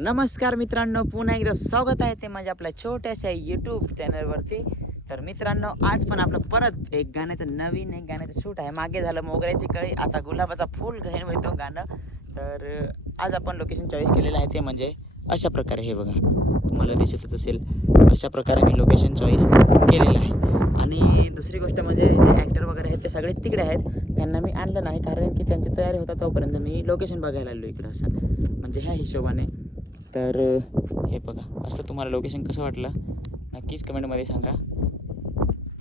नमस्कार मित्रांनो, पुन्हा एकदा स्वागत आहे ते माझ्या आपल्या छोट्याशा यूट्यूब चॅनलवरती. तर मित्रांनो, आज पण आपलं परत एक नवीन गाण्याचं शूट आहे. मागे झालं मोगऱ्याची कळी, आता गुलाबाचा फूल घेऊन मिळतो गाणं. तर आज आपण लोकेशन चॉईस केलेलं आहे ते म्हणजे अशा प्रकारे, हे बघा तुम्हाला दिसतच असेल, अशा प्रकारे मी लोकेशन चॉईस केलेलं आहे. आणि दुसरी गोष्ट म्हणजे जे ॲक्टर वगैरे आहेत ते सगळे तिकडे आहेत, त्यांना मी आणलं नाही कारण की त्यांची तयारी होता तोपर्यंत मी लोकेशन बघायला आलो इकडं, असं म्हणजे ह्या हिशोबाने. तर हे बघा, असं तुम्हाला लोकेशन कसं वाटलं नक्कीच कमेंटमध्ये सांगा.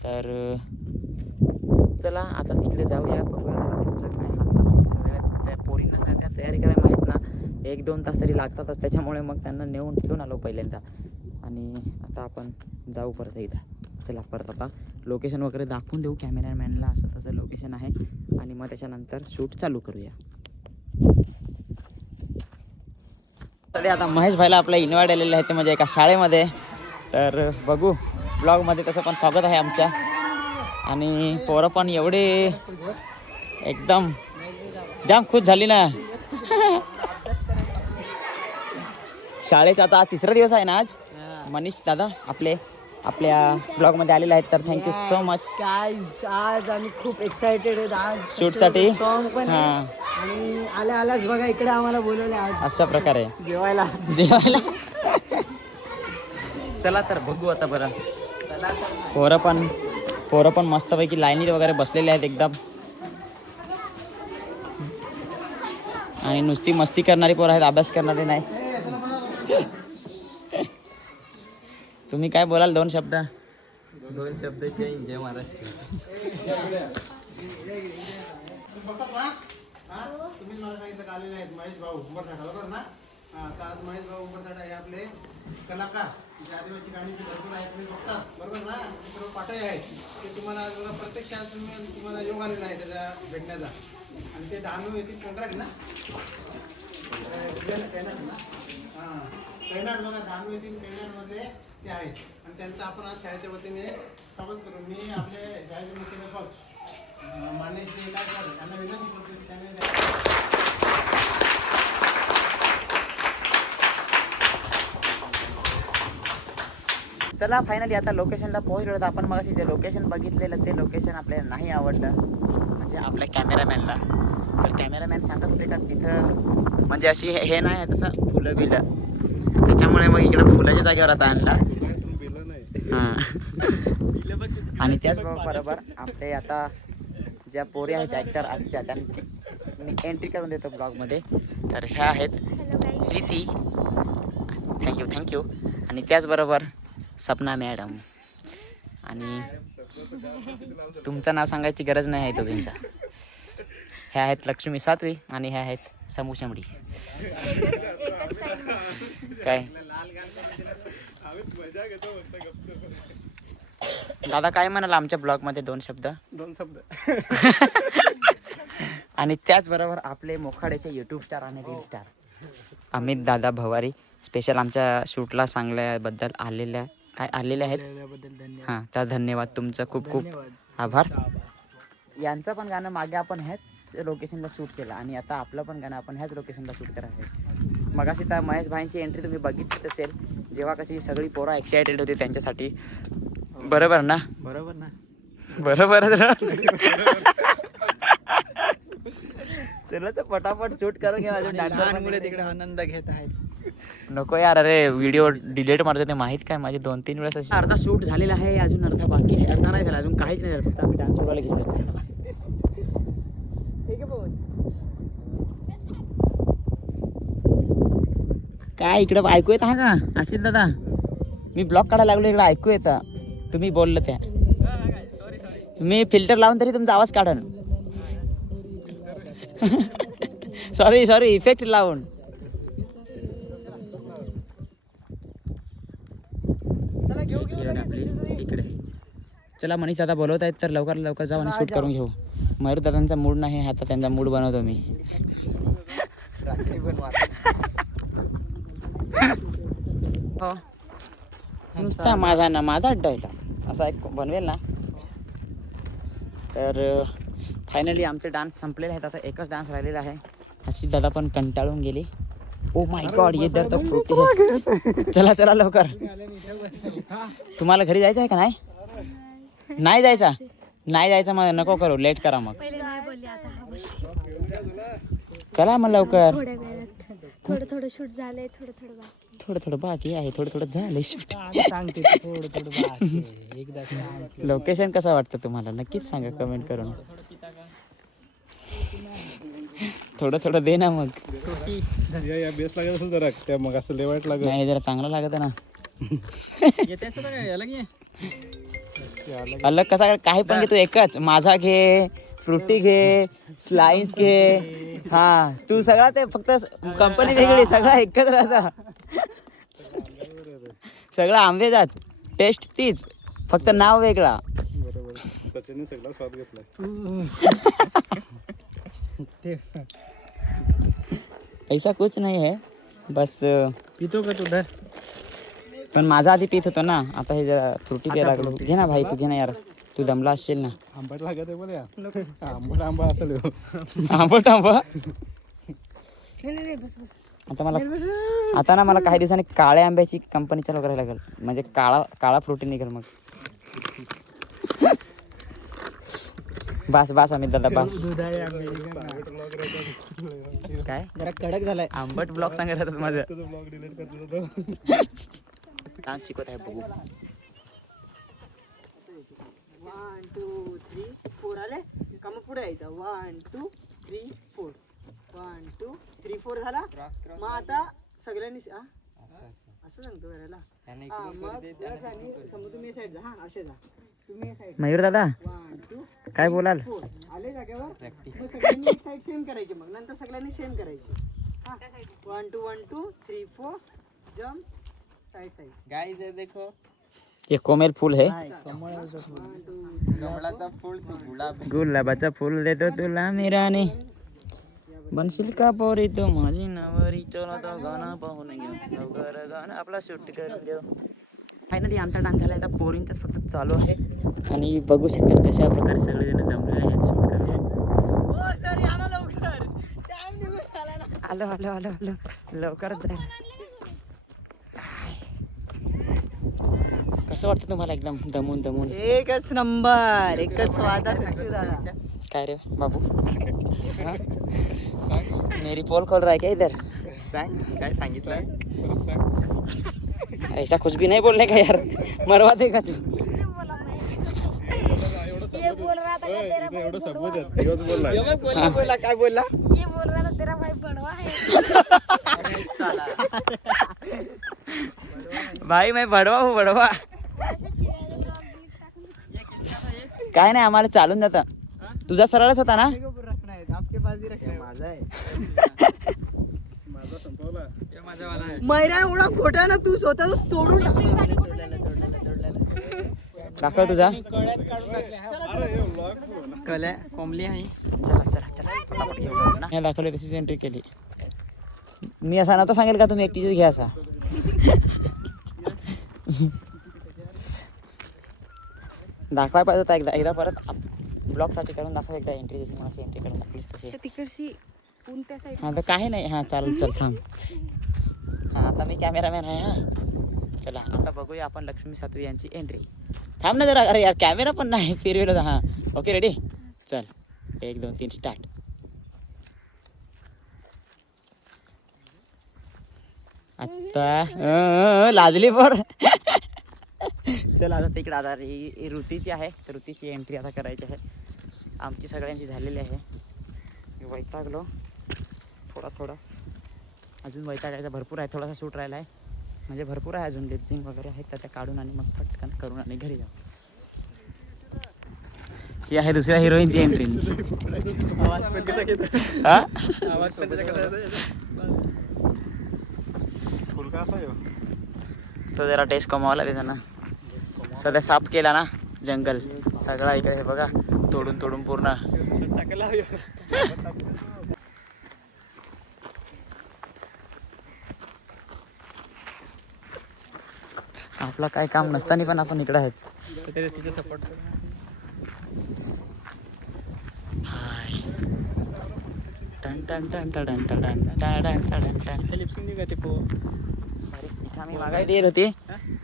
तर चला आता तिकडे जाऊया, बघूया त्यांचं काय हाल. सगळ्या त्या पोरींना जर त्या तयारी करायला माहीत ना 1-2 तास तरी लागतातच, त्याच्यामुळे मग त्यांना ठेवून आलो पहिल्यांदा. आणि आता आपण जाऊ परत एकदा. चला परत आता लोकेशन वगैरे दाखवून देऊ कॅमेरामॅनला, असं तसं लोकेशन आहे, आणि मग त्याच्यानंतर शूट चालू करूया. तरी आता महेश भाईला आपला इन्व्हाइट आलेलं आहे ते म्हणजे एका शाळेमध्ये. तर बघू ब्लॉगमध्ये तसं पण स्वागत आहे आमच्या. आणि पोरं पण एवढे एकदम जाम खुश झाली ना. शाळेचा आता 3रा दिवस आहे ना आज. मनीष दादा आपल्या ब्लॉगमध्ये आलेले आहेत, तर थँक्यू सो मच गाईज. आज आम्ही खूप एक्साइटेड आहेत आज शूटसाठी. सॉन्ग पण आहे. हां, आणि आल्याच बघा इकडे आम्हाला बोलवले आज अशा प्रकारे जेवायला. चला तर बघू आता. बरं, पोरं पण मस्तपैकी लाईनीत वगैरे बसलेले आहेत एकदम. आणि नुसती मस्ती करणारी पोरं आहेत, अभ्यास करणारे नाही. तुम्ही काय बोलाल? 2 शब्द. जय महाराष्ट्र. तुम्ही मला सांगितलं आलेले आहेत महेश भाऊ उंबरसाटा, बरोबर ना? तर आज महेश भाऊ उंबरसाटा हे आपले कलाकार, जे आदिवासी गाणी भरपूर आहेत, तुम्ही बघतात, बरोबर ना? सर्व पाठाही आहेत ते तुम्हाला आज बघा प्रत्यक्षात तुम्हाला योग आलेला आहे त्याच्या भेटण्याचा. आणि ते डहाणू येथील कंत्राट ना, हां कैनाड बघा, डहाणू येथील कैनाडमध्ये ते आहेत. आणि त्यांचं आपण आज शाळेच्या वतीने स्वागत करू. मी आपले शाळेचे मुख्याध्यापक मान्य श्री काय सर त्यांना विनंती करतो की त्यांनी चला फायनली आता लोकेशनला पोहोचलो होतो आपण. मग जे लोकेशन बघितलेलं ते लोकेशन आपल्याला नाही आवडलं, म्हणजे आपल्या कॅमेरामॅनला. तर कॅमेरामॅन सांगत होते का तिथं म्हणजे अशी हे नाही आहे तसं फुलं बिलं, त्याच्यामुळे मग इकडं फुलाच्या जागेवर आता आणला. हां. आणि त्याचबरोबर आपले आता ज्या पोरी आहेत ॲक्टर आजच्या, त्यांची मी एंट्री करून देतो ब्लॉगमध्ये. तर ह्या आहेत प्रीती, थँक्यू. आणि त्याचबरोबर सपना मॅडम. आणि तुमचं नाव सांगायची गरज नाही आहे दोघींचा. ह्या आहेत लक्ष्मी सातवी आणि ह्या आहेत समू शमडी. काय दादा काय म्हणाल आमच्या ब्लॉगमध्ये 2 शब्द? आणि त्याचबरोबर आपले मोखाड्याचे यूट्यूब स्टार आणि रील स्टार अमित दादा भवारी स्पेशल आमच्या शूटला सांगल्याबद्दल आलेले आहेत. हां, तर धन्यवाद तुमचं, खूप आभार. यांचं पण गाणं मागे आपण ह्याच लोकेशनला शूट केलं आणि आता आपलं पण गाणं आपण ह्याच लोकेशनला शूट करायचं आहे. मग अशी तर महेश भाईंची एंट्री तुम्ही बघितलीच असेल, जेव्हा कशी सगळी पोरं एक्सायटेड होती त्यांच्यासाठी. बरोबर ना? बरोबर. चला तर पटापट शूट करून घ्या. लहान तिकडे आनंद घेत आहेत. नको यार, अरे व्हिडिओ डिलीट मारतो ते माहीत काय, माझे 2-3 वेळेस असे. अर्धा शूट झालेला आहे, अजून अर्धा बाकी आहे. अर्धा नाही झाला, अजून काहीच नाही झालं, फक्त आम्ही डान्स शूटवाला घेतलं. काय इकडं ऐकू येत आहे का आशिष दादा? मी ब्लॉग काढायला लागलो, इकडं ऐकू येतं तुम्ही बोललं त्या. मी फिल्टर लावून तरी तुमचा आवाज काढन. सॉरी इफेक्ट लावून. इकडे चला, मनीष दादा बोलवत आहेत तर लवकर जाऊ आणि शूट करून घेऊ. मयूर दादांचा मूड नाही, आता त्यांचा मूड बनवतो मी. हो, नुसता माझा डायलॉग असा एक बनवेल ना. तर फायनली आमचे डान्स संपलेले आहेत, आता एकच डान्स राहिलेला आहे. अशी दादा पण कंटाळून गेली. ओ माय गॉड ये दर तो फ्रुटी है. चला चला लवकर. तुम्हाला घरी जायचं आहे का नाही? नाही जायचा. नाही जायचं मग नको करू, लेट करा मग. पहिले नाही बोलले आता हा बसले. चला मग लवकर. थोड्या वेळात थोडं थोडं शूट झालंय, थोडं थोडं बाकी. थोडं थोडं बाकी आहे, थोडं थोडं झालंय शूट. सांगते थोडं थोडं बाकी आहे. एकदा लोकेशन कसं वाटतं तुम्हाला नक्कीच सांगा कमेंट करून. थोडं थोडं दे ना मग. या बेस लागत असेल जरा त्या मग असं लेवायट लागत. नाही जरा चांगलं लागत ना. अलग कसा काही पण घे तू, एकच माझा घे, फ्रुटी घे, स्लाइस घे. हा तू सगळा ते फक्त कंपनी वेगळी, सगळा एकच राहता. सगळा आंबेजाच, टेस्ट तीच, फक्त नाव वेगळा. बरोबर, सचिनने सगळा स्वाद घेतलाय. ऐसा कुछ नहीं है, बस पितो का तुझं? पण माझा आधी पित होतो ना, आता हे जरा फ्रुटी प्यायला लागलो. घे ना भाई, तू घे ना यार, तू दमला असशील ना. आंबट लागत आहे पण या आंबट आंबा असेल ह्यो. आंबट आंबा. नाही बस बस. आता ना मला काही दिवसांनी काळ्या आंब्याची कंपनी चालू करायला लागेल, म्हणजे काळा फ्रुटी निघेल मग. बस बस अमित दादा बस. काय जरा कडक झालाय. आंबट ब्लॉग सांगत होतात माझं. ब्लॉग डिलीट करतो. डान्स शिकवत आहे बघू. 1 2 3 4 आले का मग पुढे यायचं. 1 2 3 4 1 2 3 4 झाला. मग आता सगळ्यांनी असं सांगतो करायला. मग समजा तुम्ही साईड जा. हा असे जा तुम्ही साईड. मयूर दादा 1 2 काय बोलाल? 4 आले जागेवर. मग सगळ्यांनी एक साईड सेम करायची, मग नंतर सगळ्यांनी सेम करायची. हा 1 2 1 2 3 4 जंप साइड साइड. गाइस ये देखो ये कोमेल फूल है. कमळाचा फूल तो गुलाब. गुलाबाचा फूल देतो तुला मी राणी, बनशील का पोरी तो माझी नवरी. चलो तो गाणं पाहून घेऊ, लवकर गाणं आपला शूट करून घेऊ. फायनली आमचा डान्स झाला, आता पोरींचाच फक्त चालू आहे. आणि बघू शकता कशा प्रकारे सगळेजण जमलेले आहेत शूट करायला. आलो आलो आलो आलो लवकरच जाईल. कसं वाटतं तुम्हाला एकदम दमून दमून? एकच नंबर, एकच वादा संजू दादा. काय रे बाबू, हाँ? मेरी पोल खोल रहा है क्या इधर? सांग काय सांगितलं. ऐसा कुछ भी नहीं बोलने का यार, मरवा देगा तू. ये बोल रहा था कि तेरा भाई एवढं बड़वा सबूत आहे. दिवस बोललाय. बोला काय बोलला. ये बोल रहा था तेरा भाई बड़वा है. भाई मैं बडवा हूँ बडवा. काय नाही आम्हाला चालून जातं. तुझा सरळच होता ना. आपके पास ही रखना है. माझा आहे. माझा संपवला. मैरा एवढा खोटा ना, तू स्वतःच तोडून दाखव तुझा. कल्या कोंबली आहे. चला चला चला पटापट घेऊ ना. हे दाखवले कशी एंट्री केली. मी असा नव्हता सांगेल का तुम्ही एकटीच घ्या असा. दाखवाय पाहिजे होता एकदा परत ब्लॉग साठी करून दाखव एकदा एंट्री, जशी माझी एंट्री करून दाखवलीस तशी. तिकडची कोणत्या साईड? हां तर काही नाही. हां चालेल चल थांब. हां आता मी कॅमेरामॅन आहे. हां चला आता बघूया आपण लक्ष्मी सातवी यांची एंट्री. थांब ना जरा. अरे यार कॅमेरा पण नाही फिरवेल. हां ओके रेडी चल 1 2 3 स्टार्ट. आता लाजली पोर. चल आता तिकडे आता ऋतीची आहे, तर ऋतीची एंट्री आता करायची आहे. आमची सगळ्यांची झालेली आहे. वैतागलो थोडा अजून वैतागायचा भरपूर आहे. थोडासा शूट राहिला आहे, म्हणजे भरपूर आहे अजून. लिपसिंग वगैरे आहेत तर त्या काढून आणि मग पटकन करून आणि घरी जाऊ. ही आहे दुसऱ्या हिरोईनची एंट्री. आवाज पण कसा घेतो. हा आवाज पण त्याचा कसा येतो. फुल का असा ह्यो? तो जरा टेस्ट कमावला त्याचा ना. सध्या साफ केला ना जंगल सगळा इकडे. हे बघा तोडून पूर्ण. टाकला आपला काय काम नसताना पण आपण इकडे आहेत. तिचा सपोर्ट. हाय टन लिपसिंग का ते पो इथं आम्ही मागाय देत होती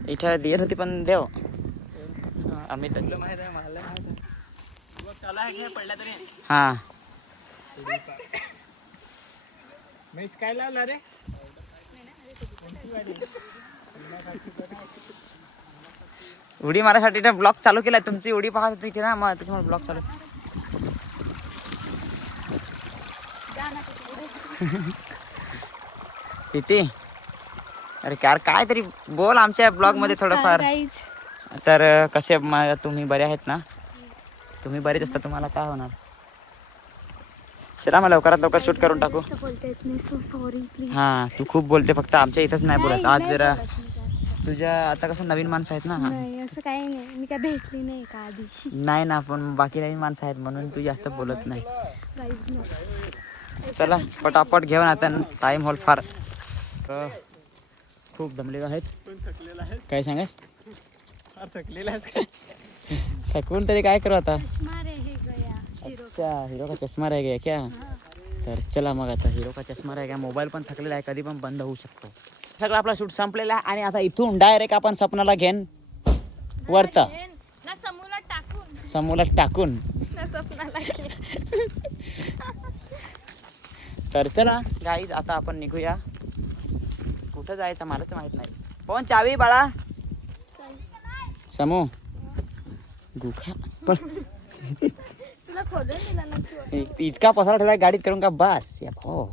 इथं देत होती पण देव आम्ही तसलं माहित आहे मला माहित आहे चालू आहे घे पडला तरी हां म्हैस काय लावला रे उडी मारायसाठी इथे ब्लॉग चालू केलाय तुमची उडी पाहत होती इथे ना मग त्याच्यामुळे ब्लॉग चालू किती अरे कार काय तरी बोल आमच्या ब्लॉग मध्ये थोडंफार गाईज तर कसे तुम्ही बरे आहेत ना तुम्ही बरेच असता तुम्हाला काय होणार चला मग लवकरात लवकर शूट करून टाकू बोलता येत नाही सो सॉरी प्लीज हा तू खूप बोलते फक्त आमच्या इथंच नाही बोलत आज जरा तुझ्या आता कसं नवीन माणसं आहेत ना नाही असं काही नाही मी काय भेटली नाही का आधी नाही ना पण बाकी नवीन माणसं आहेत म्हणून तू जास्त बोलत नाही गाईज चला पटापट घेऊन आता टाइम हॉल फार खूप दमलेलो आहेत पण थकलेला आहे काय सांगास फार थकलेला आहेस काय थकून तरी काय करू आता चष्मा रे हे गया हिरो अच्छा हीरो का चष्मा रह गया क्या तर चला मग आता हीरो का चष्मा रह गया मोबाईल पण थकलेला आहे कधी पण बंद होऊ शकतो सगळं आपला शूट संपलेला आहे आणि आता इथून डायरेक्ट आपण सपनाला घेन वरत ना समूला टाकून समूला टाकून ना सपनाला तर चला गाईज आता आपण निघूया कुठं जायचं मलाच माहित नाही कोण चावी बाळा समू गुखा पण तुला खोलून दिला ना तू इतका पसारा ठेवला गाडीत करून का बस या भाऊ